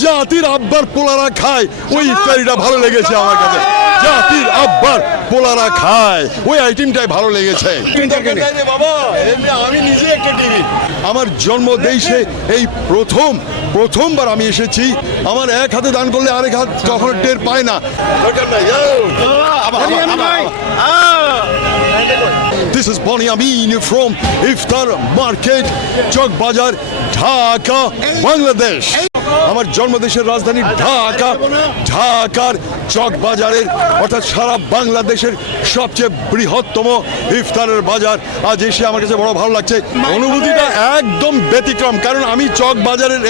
জাতির আব্বার পোলারা খায় ওই ইফতারিটা ভালো লেগেছে আমার কাছে। জাতির আব্বার পোলারা খায় ওই আইটেমটাই ভালো লেগেছে। আমি নিজে একটা টিভি আমার জন্মদেশে এই প্রথমবার আমি এসেছি। আমার এক হাতে দান করলে আরেক হাত কখনো টের পায় না। দরকার নাই। This is Bonnie Amin from Iftar Market, Chowk Bazar, Dhaka, Bangladesh. আমার জন্মদেশের রাজধানী ঢাকার চক বাজারের অর্থাৎ সারা বাংলাদেশের সবচেয়ে বৃহত্তম ইফতারের বাজার। আজ এসে আমার কাছে বড় ভালো লাগছে। অনুভূতিটা একদম ব্যতিক্রম, কারণ আমি চক বাজারের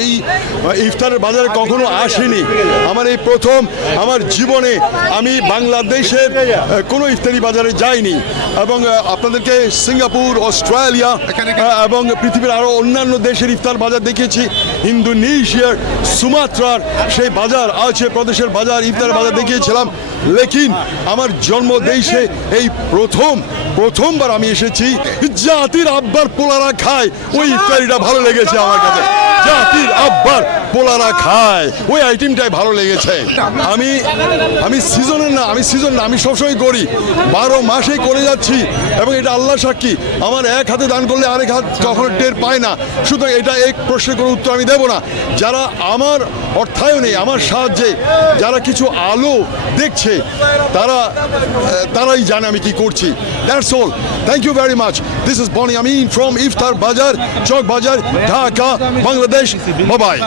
এই ইফতারের বাজারে কখনো আসিনি। আমার এই প্রথম আমার জীবনে আমি বাংলাদেশের কোনো ইফতারি বাজারে যাইনি, এবং আপনাদেরকে সিঙ্গাপুর, অস্ট্রেলিয়া এবং পৃথিবীর আরও অন্যান্য দেশের ইফতার বাজার দেখিয়েছি। ইন্দোনেশিয়ার সুমাত্রার সেই বাজার আছে, প্রদেশের বাজার, ইফতার বাজার দেখিয়েছিলাম। লেকিন আমার জন্মদেশে এই প্রথমবার আমি এসেছি। জাতির আব্বার পোলারা খায় ওই ইফতারিটা ভালো লেগেছে আমার কাছে। জাতির আব্বার পোলারা খায় ওই আইটেমটাই ভালো লেগেছে। আমি সিজনের না, আমি সবসময় করি, 12 মাসেই করে যাচ্ছি, এবং এটা আল্লাহ সাক্ষী আমার এক হাতে দান করলে আরেক হাত কখনো টের পায় না। সুতরাং এটা এক প্রশ্নের কোনো উত্তর আমি দেবো না। যারা আমার অর্থায়নে, আমার সাহায্যে যারা কিছু আলো দেখছে, তারাই জানে আমি কি করছি। That's all. Thank you very much. This is Boni Amin from ইফতার বাজার, চক বাজার, ঢাকা, বাংলাদেশ। Bye bye.